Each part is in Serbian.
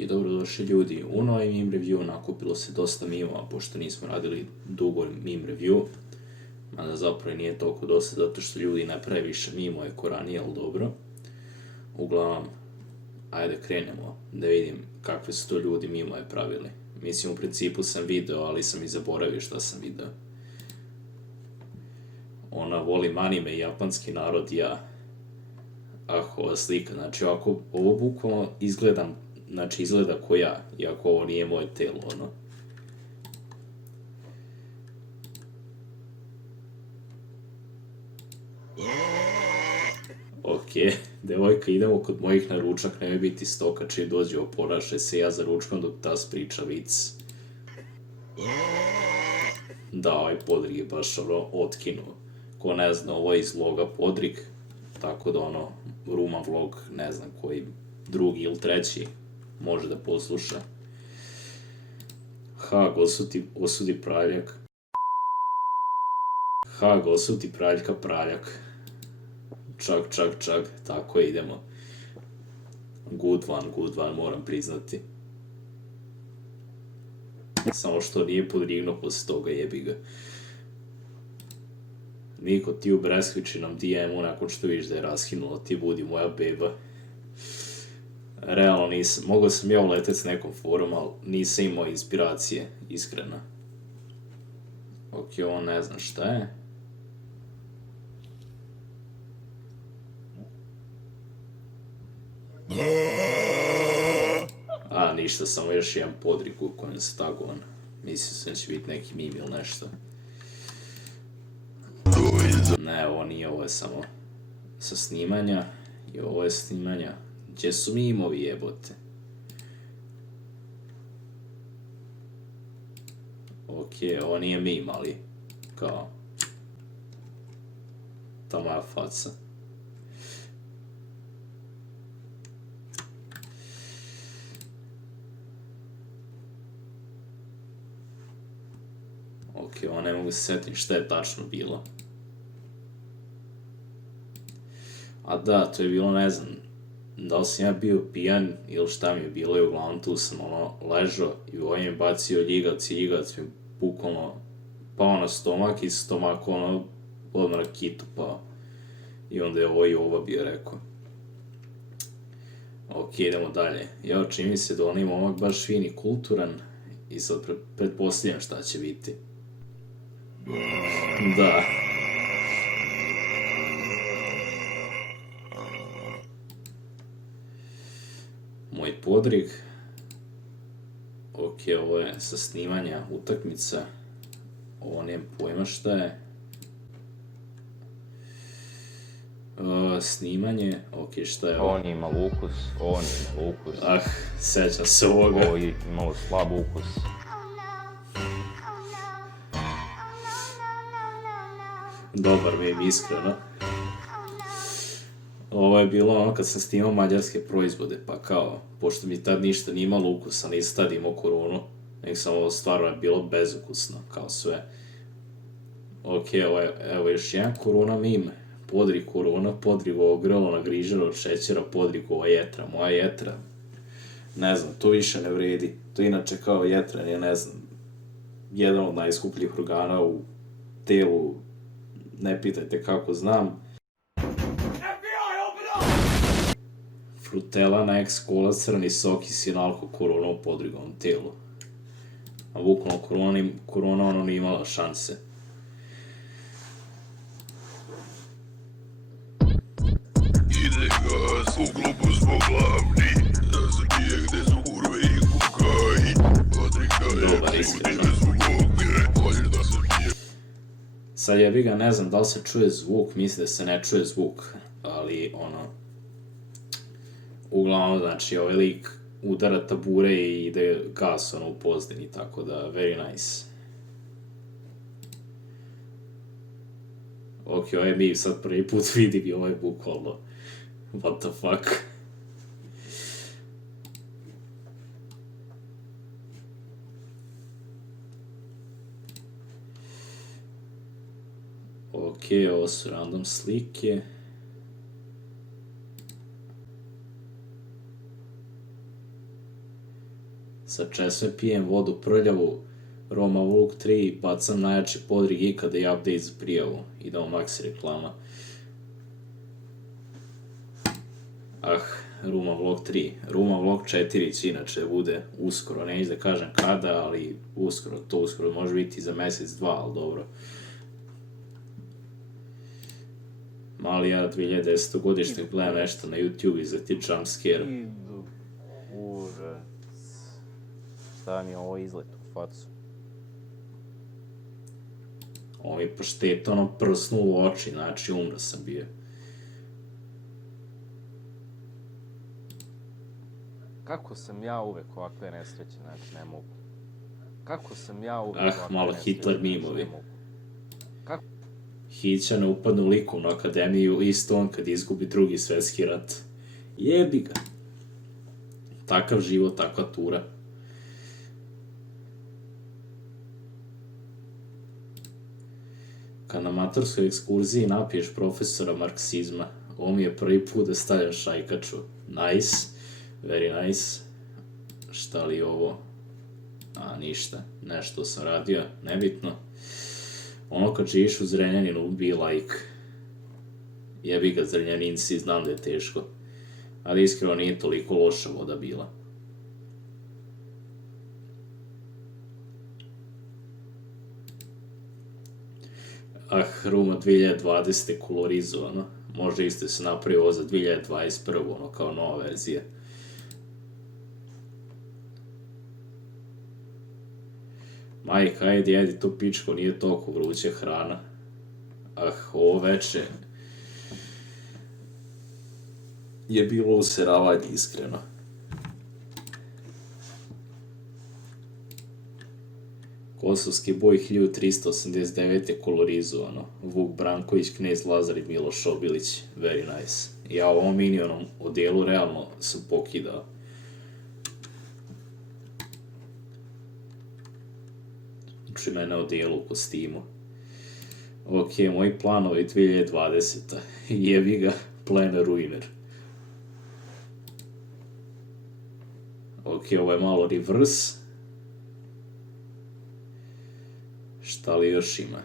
I dobrodošli ljudi u novi meme review. Nakupilo se dosta mimova, pošto nismo radili dugo meme review. Mada zapravo nije toliko dosta, zato što ljudi ne pravi više mimove ko ranije, ali dobro. Uglavnom, ajde krenemo da vidim kakve su to ljudi mimove pravili. Mislim, u principu sam video, ali sam i zaboravio šta sam video. Ona volim anime i japanski narod, ja. Ova slika, znači ovako, ovo bukvalno izgleda ko ja, iako ovo nije moje telo, ono. Okej, devojka, idemo kod mojih na ručak, nemoj biti stoka čim dođe, oponašaj se, ja za ručkom dok tas priča vic. Da, ovaj Podrig je baš ono otkinuo. Ko ne zna, ovo je iz vloga Podrig, tako da ono, Ruma vlog, ne znam koji drugi ili treći može da posluša. Hag osudi praljak. Hag osudi praljka praljak. Čak, tako je, idemo. Good one, moram priznati. Samo što nije podrignuo posle toga, jebi ga. Niko, ti u Breskvići nam DM-u nakon što vidiš da je raskinulo, ti budi moja beba. Realno nisam, mogao sam ja uleteti s nekom forum, ali nisam imao inspiracije, iskreno. Ok, ovo ne znam šta je. A, ništa, samo još jedan Podrig u kojem se tagovan. Mislio sam da će biti neki meme ili nešto. Ne, ovo nije, ovo je samo sa snimanja i ovo je snimanja. Gdje su mimovi, jebote? Okej, ovo nije meme, ali kao ta moja faca. Okej, ovo ne mogu se setiti šta je tačno bilo. A da, to je bilo, ne znam, da li sam ja bio pijan ili šta mi je bilo i uglavnom tu sam ono ležao i ovaj mi bacio ljigac i ljigac mi bukvalno pao na stomak i stomak ono odmah na kitu pao. I onda je ovo i ova bio rekao. Ok, idemo dalje. Ja čini mi se da onaj momak baš fin i kulturan i sad pretpostavljam šta će biti. Da. Moj Podrig. Ok, ovo je sa snimanja utakmica. Ovo nemam pojma šta je. Snimanje, ok, šta je ovo? On ima ukus. Ah, sećam se ovoga. Ovo je imalo slab ukus. Dobar meme, iskreno. Ovo je bilo ono kad sam snimao mađarske proizvode, pa kao, pošto mi tad ništa nije imalo ukusa, nisam tad imao koronu, nek samo ovo stvarno je bilo bezukusno, kao sve. Ok, evo još jedan korona meme. Podrig korona, Podrigovo grlo nagriženo od šećera, Podrigova jetra, moja jetra. Ne znam, to više ne vredi. To inače kao jetran je, ne znam, jedan od najskupljih organa u telu. Ne pitajte kako znam. Frutela na ex-kola, crni sok i sinalko korona u Podrigovom telu. A bukvalno korona ono nije imala šanse. Ide gas, u klubu smo glavni, da se nije gde su kurve i kukaji. Dobar, iskreno. Sad jebi ga, ne znam da li se čuje zvuk, mislim da se ne čuje zvuk, ali ono... Uglavnom, znači, ovaj lik udara tabure i ide gas ono u pozdini, tako da, very nice. Ok, ovaj mi sad prvi put vidim i ovaj bukvalno. What the fuck? Ok, ovo su random slike. Sa česme pijem vodu prljavu, Roma Vlog 3, bacam najjači podrig ikada i update za prijavu. Idemo max reklama. Ruma Vlog 3. Ruma Vlog 4 će inače bude uskoro, neću da kažem kada, ali uskoro, to uskoro može biti za mesec, dva, ali dobro. Mali ja 2010. godište gledam nešto na YouTube i za ti jumpscare. Idu, užas. Šta mi je ovo izlet u facu? Ovo mi paštet ono prsnu u oči, znači umro sam bio. Kako sam ja uvek ovakve nesreće, znači ne mogu. Kako sam ja uvek ovakve malo nesreće, Hitler znači, mimovi. ne mogu. Kako? Hića ne upadne u likovnu akademiju isto on kad izgubi drugi svetski rat. Jebi ga. Takav život, takva tura. Kad na maturskoj ekskurziji napiješ profesora marksizma, ovo mi je prvi put da stavljam šajkaču. Nice, very nice. Šta li je ovo? Ništa, nešto sam radio, nebitno. Ono kad živiš u Zrenjaninu, be like. Jebi ga Zrenjaninci, znam da je teško. Ali iskreno nije toliko loša voda bila. Ruma 2020. kolorizovano. Možda isto se napravi ovo za 2021. ono kao nova verzija. Majka, ajde, jedi to pičko, nije toliko vruća hrana. Ovo veče je bilo useravanje, iskreno. Kosovski boj 1389. kolorizovano. Vuk Branković, Knez Lazar i Miloš Obilić. Very nice. Ja u ovom minionom odijelu realno sam pokidao. Znači mene odijelu u kostimu. Ok, moji planovi 2020. Jebi ga, Planner Ruiner. Ok, ovo je malo reverse. Šta li još ima?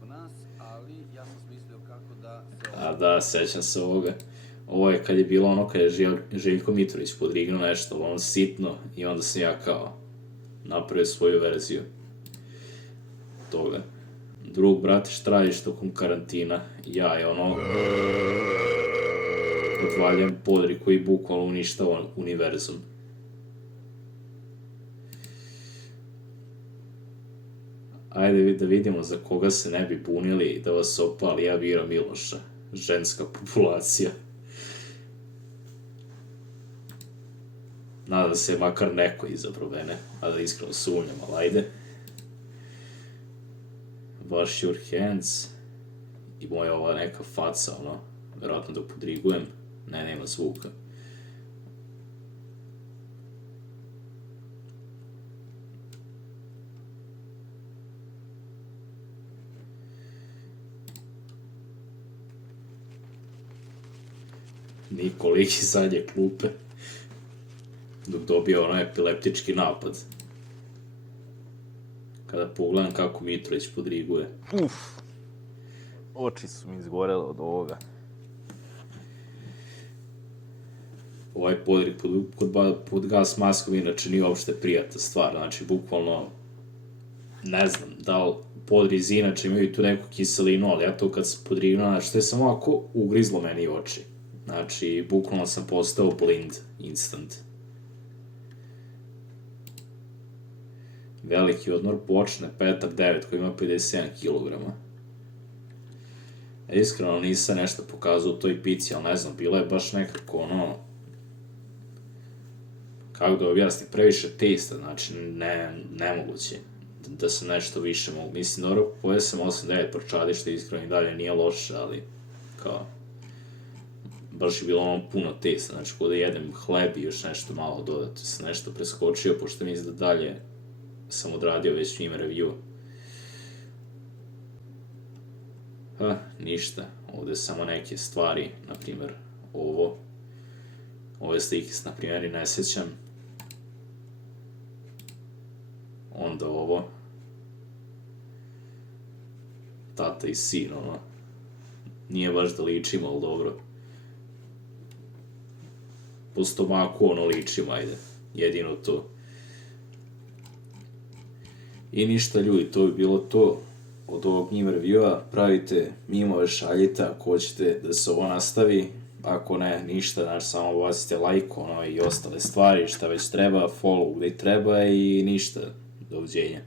Kod nas, ali ja sam smislio kako da se... Da, sećam se ovoga. Ovo je kad je bilo ono kad je Željko Mitrović podrignuo nešto, ono sitno, i onda sam ja kao napravio svoju verziju toga. Drug, brate, šta radiš tokom karantina? Ja je ono... odvaljam podri koji bukvalno uništava univerzum. Ajde da vidimo za koga se ne bi bunili da vas opali, ja biram Miloša. Ženska populacija. Nadam se makar neko izabrao mene, a da iskreno sumnjam, ali ajde. Wash your hands. I moja ova neka faca, ono, verovatno da podrigujem. Ne, nema zvuka. Niko lik iz zadnje klupe. Dok dobije ono epileptički napad. Kada pogledam kako Mitrović podriguje. Oči su mi izgorele od ovoga. Ovaj podrig pod gas maskom inače nije uopšte prijatna stvar, znači bukvalno ne znam da li podrizi inače imaju tu neku kiselinu, ali ja to kad sam podrignuo, znači to je samo ovako ugrizlo meni oči. Znači, bukvalno sam postao blind instant. Veliki odmor počne, petak 9 koji ima 57 kg. Iskreno nisam nešto pokazao u toj pici, ali ne znam, bilo je baš nekako ono... Kako da objasnim, previše testa, znači nemoguće da se nešto više mogu. Mislim, dobro, pojeo sam 8-9 prčadi, što iskreno i dalje nije loše, ali kao... Baš je bilo ono puno testa, znači kod da jedem hleb i još nešto malo dodato, sam nešto preskočio, pošto mislim da dalje sam odradio već njime review. Pa, ništa. Ovdje samo neke stvari, na primjer, ovo. Ove slike se, na primjer, i ne sjećam. Onda ovo. Tata i sin, ono. Nije baš da ličimo, ali dobro. Po stomaku, ono, ličimo, ajde. Jedino to. I ništa, ljudi, to bi bilo to od ovog njim reviewa. Pravite mimove, šaljite ako hoćete da se ovo nastavi. Ako ne, ništa, znači samo bacite like, ono, i ostale stvari, šta već treba, follow gdje treba i ništa. Doviđenja.